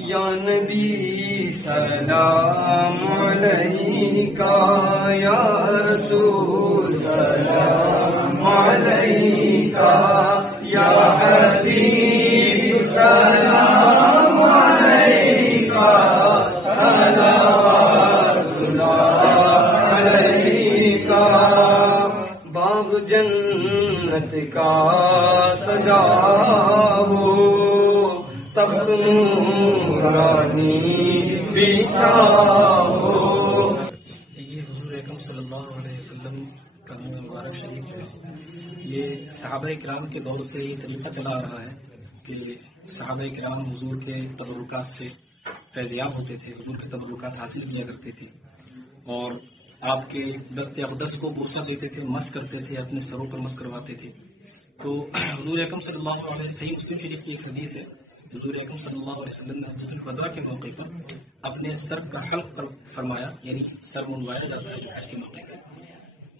یا نبی سلام علیکہ، یا رسول سلام علیکہ، یا حبیب سلام علیکہ، صلوات اللہ علیکہ۔ باب جنت کا سجاؤ، تب نورانی بچھاؤ۔ یہ حضور اکرم صلی اللہ علیہ وسلم کا منہ مبارک شریف ہے۔ یہ صحابہ کرام کے دور سے یہ طریقہ چلا آ رہا ہے کہ صحابہ کرام حضور کے تبرکات سے فیضیاب ہوتے تھے، حضور کے تبرکات حاصل کیا کرتے تھے، اور آپ کے دست اقدس کو بوسہ دیتے تھے، مس کرتے تھے، اپنے سروں پر مس کرواتے تھے۔ تو حضور اکرم صلی اللہ علیہ وسلم، صحیح مسلم شریف کی ایک حدیث ہے، حضور اکرم صلی اللہ علیہ وسلم نے حجۃ الوداع کے موقع پر اپنے سر کا حلق فرمایا، یعنی سر منڈوایا جاتا ہے حج کے موقع پر،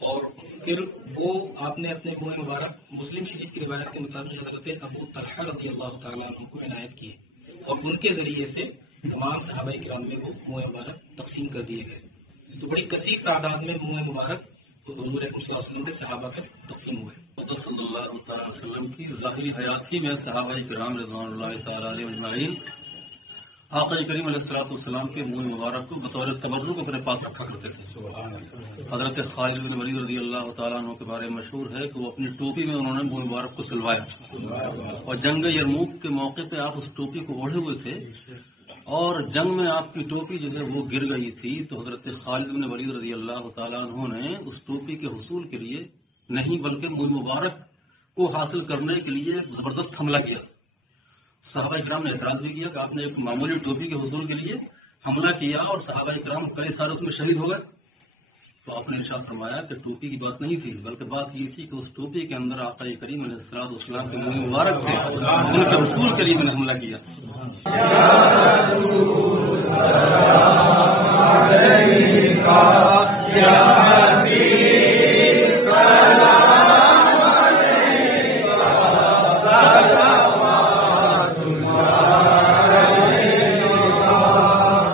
اور پھر وہ آپ نے اپنے منہ مبارک مسلم شریف کی روایت کے مطابق حضرت ابو طلحہ رضی اللہ تعالیٰ عنہ کو عنایت کیے، اور ان کے ذریعے سے تمام صحابہ کرام میں وہ منہ مبارک تقسیم کر دیے گئے۔ تو بڑی کثیر تعداد میں منہ مبارک حضور اکرم صلی اللہ علیہ وسلم کے صحابہ میں تقسیم ہوئے۔ صلی اللہ تعالیٰ علیہ وسلم کی ظاہری حیات میں صحابہ کرام رضوان اللہ تعالیٰ علیہ اجمعین آقا کریم علیہ الصلوۃ والسلام کے منہ مبارک کو بطور تبرک اپنے پاس رکھا کرتے تھے۔ حضرت خالد بن ولید رضی اللہ تعالیٰ عنہ کے بارے میں مشہور ہے کہ وہ اپنی ٹوپی میں انہوں نے منہ مبارک کو سلوایا، اور جنگ یرموک کے موقع پہ آپ اس ٹوپی کو اوڑھے ہوئے تھے، اور جنگ میں آپ کی ٹوپی جو ہے وہ گر گئی تھی، تو حضرت خالد بن ولید رضی اللہ تعالیٰ عنہ نے اس ٹوپی کے حصول کے لیے نہیں بلکہ منہ مبارک کو حاصل کرنے کے لیے زبردست حملہ کیا۔ صحابہ کرام نے اعتراض بھی کیا کہ آپ نے ایک معمولی ٹوپی کے حصول کے لیے حملہ کیا اور صحابہ کرام کئی سارے اس میں شہید ہو گئے۔ تو آپ نے ارشاد فرمایا کہ ٹوپی کی بات نہیں تھی، بلکہ بات یہ تھی کہ اس ٹوپی کے اندر آقا کریم علیہ الصلوۃ والسلام کے منہ مبارک تھے، جن کے حصول کے لیے میں نے حملہ کیا۔ یا